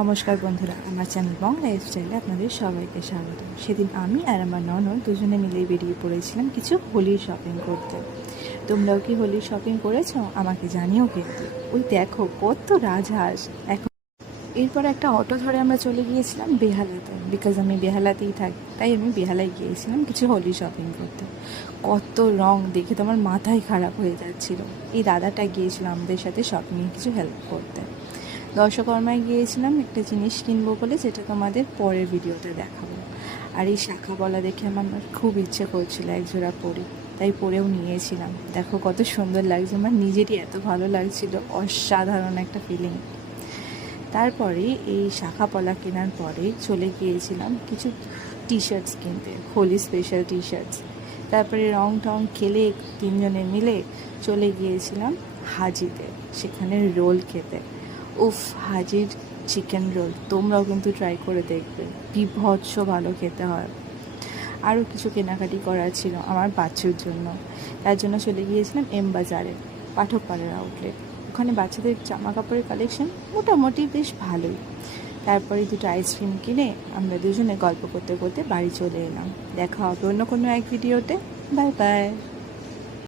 নমস্কার বন্ধুরা, আমার চ্যানেল বং লাইফস্টাইলে আপনাদের সবাইকে স্বাগত। সেদিন আমি আর আমার ননদ দুজনে মিলেই বেরিয়ে পড়েছিলাম কিছু হোলির শপিং করতে। তোমরাও কি হোলির শপিং করেছো? আমাকে জানিও কিন্তু। ওই দেখো কত রাজহাঁস। এখন এরপর একটা অটো ধরে আমরা চলে গিয়েছিলাম বেহালাতে, বিকজ আমি বেহালাতেই থাকি, তাই আমি বেহালায় গিয়েছিলাম কিছু হোলি শপিং করতে। কত রং দেখে তোমার মাথায় খারাপ হয়ে যাচ্ছিল। এই দাদাটা গিয়েছিল আমাদের সাথে শপিংয়ে কিছু হেল্প করতে। দর্শকর্মায় গিয়েছিলাম একটা জিনিস কিনবো বলে, যেটা তোমাদের পরের ভিডিওতে দেখাবো। আর এই শাখা বলা দেখে আমার খুব ইচ্ছে করছিল একজোড়া পরি, তাই পরেও নিয়েছিলাম। দেখো কত সুন্দর লাগছে, আমার নিজেরই এত ভালো লাগছিল, অসাধারণ একটা ফিলিং। তারপরে এই শাখা পলা কেনার পরে চলে গিয়েছিলাম কিছু টি শার্টস কিনতে, হোলি স্পেশাল টি শার্টস। তারপরে রং টং খেলে তিনজনে মিলে চলে গিয়েছিলাম হাজিতে, সেখানে রোল খেতে। উফ, হাজির চিকেন রোল তোমরাও কিন্তু ট্রাই করে দেখবে, বিভৎস ভালো খেতে হয়। আরও কিছু কেনাকাটি করার ছিল আমার বাচ্চার জন্য, তার জন্য চলে গিয়েছিলাম এম বাজারে, পাঠকপাড়ার আউটলেট। ওখানে বাচ্চাদের জামা কাপড়ের কালেকশন মোটামুটি বেশ ভালোই। তারপরে দুটো আইসক্রিম কিনে আমরা দুজনে গল্প করতে করতে বাড়ি চলে এলাম। দেখা হবে অন্য কোনো এক ভিডিওতে। Bye bye.